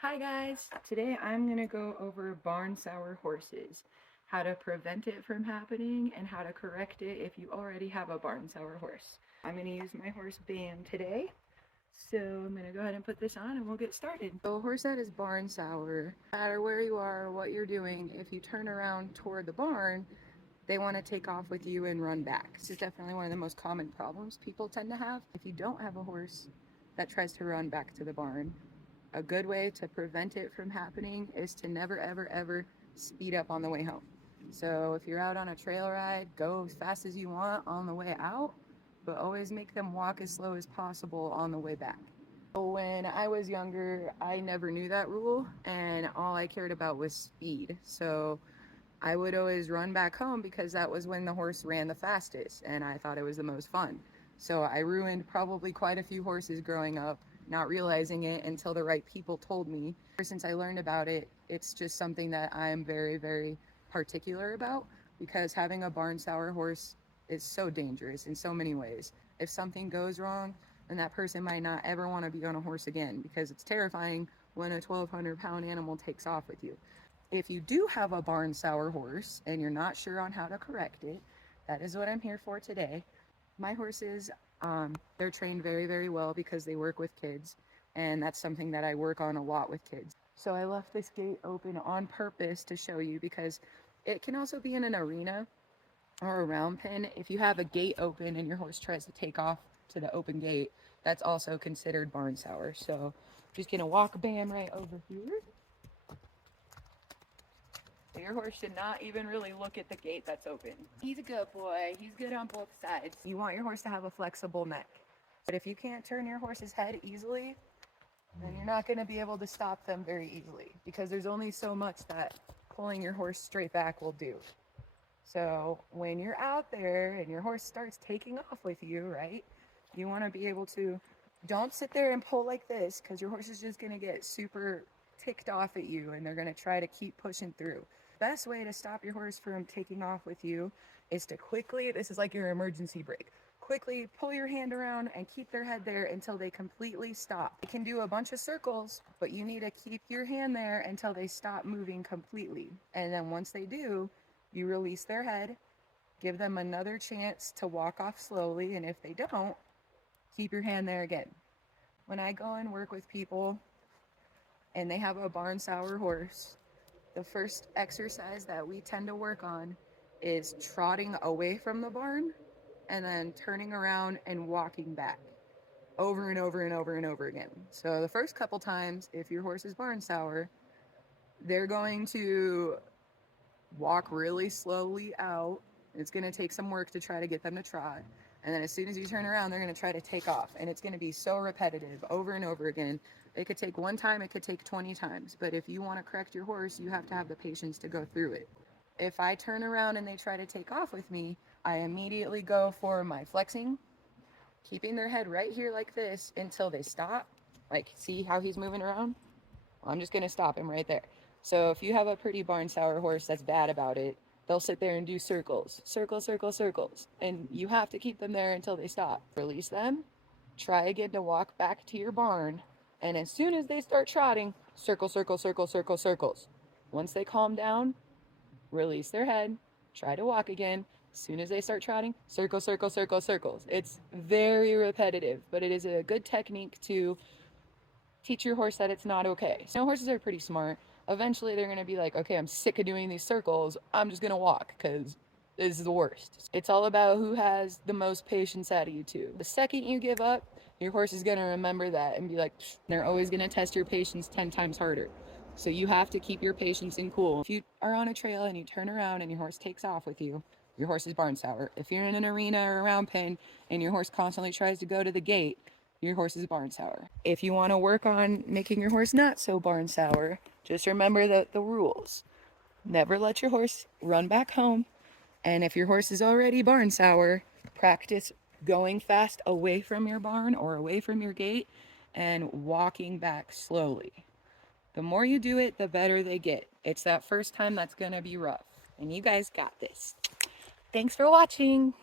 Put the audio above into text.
Hi guys! Today I'm going to go over barn sour horses, how to prevent it from happening and how to correct it if you already have a barn sour horse. I'm going to use my horse Bam today, so I'm going to go ahead and put this on and we'll get started. So a horse that is barn sour, no matter where you are or what you're doing, if you turn around toward the barn, they want to take off with you and run back. This is definitely one of the most common problems people tend to have. If you don't have a horse that tries to run back to the barn, a good way to prevent it from happening is to never, ever, ever speed up on the way home. So if you're out on a trail ride, go as fast as you want on the way out, but always make them walk as slow as possible on the way back. When I was younger, I never knew that rule, and all I cared about was speed. So I would always run back home because that was when the horse ran the fastest, and I thought it was the most fun. So I ruined probably quite a few horses growing up, not realizing it until the right people told me. Ever since I learned about it, it's just something that I am very, very particular about because having a barn sour horse is so dangerous in so many ways. If something goes wrong, then that person might not ever want to be on a horse again because it's terrifying when a 1,200-pound animal takes off with you. If you do have a barn sour horse and you're not sure on how to correct it, that is what I'm here for today. My horses, they're trained very, very well because they work with kids, and that's something that I work on a lot with kids. So I left this gate open on purpose to show you because it can also be in an arena or a round pen. If you have a gate open and your horse tries to take off to the open gate, that's also considered barn sour. So just gonna walk Bam right over here. Your horse should not even really look at the gate that's open. He's a good boy. He's good on both sides. You want your horse to have a flexible neck. But if you can't turn your horse's head easily, then you're not going to be able to stop them very easily because there's only so much that pulling your horse straight back will do. So when you're out there and your horse starts taking off with you, right, you want to be able to, don't sit there and pull like this because your horse is just going to get super ticked off at you and they're going to try to keep pushing through. Best way to stop your horse from taking off with you is to quickly, this is like your emergency brake, quickly pull your hand around and keep their head there until they completely stop. You can do a bunch of circles, but you need to keep your hand there until they stop moving completely. And then once they do, you release their head, give them another chance to walk off slowly, and if they don't, keep your hand there again. When I go and work with people and they have a barn sour horse, the first exercise that we tend to work on is trotting away from the barn and then turning around and walking back over and over and over and over again. So the first couple times, if your horse is barn sour, they're going to walk really slowly out. It's going to take some work to try to get them to trot. And then as soon as you turn around, they're going to try to take off. And it's going to be so repetitive over and over again. It could take one time, it could take 20 times. But if you want to correct your horse, you have to have the patience to go through it. If I turn around and they try to take off with me, I immediately go for my flexing, keeping their head right here like this until they stop. Like, see how he's moving around? I'm just going to stop him right there. So if you have a pretty barn sour horse that's bad about it, they'll sit there and do circles, circle, circle, circles. And you have to keep them there until they stop. Release them, try again to walk back to your barn. And as soon as they start trotting, circle, circle, circle, circle, circles. Once they calm down, release their head, try to walk again. As soon as they start trotting, circle, circle, circle, circles. It's very repetitive, but it is a good technique to teach your horse that it's not okay. So horses are pretty smart. Eventually they're going to be like, okay, I'm sick of doing these circles. I'm just going to walk because this is the worst. It's all about who has the most patience out of you two. The second you give up, your horse is going to remember that and be like, psh, they're always going to test your patience 10 times harder. So you have to keep your patience and cool. If you are on a trail and you turn around and your horse takes off with you, your horse is barn sour. If you're in an arena or a round pen and your horse constantly tries to go to the gate, your horse is barn sour. If you want to work on making your horse not so barn sour, just remember the rules. Never let your horse run back home. And if your horse is already barn sour, practice going fast away from your barn or away from your gate and walking back slowly. The more you do it, the better they get. It's that first time that's going to be rough. And you guys got this. Thanks for watching.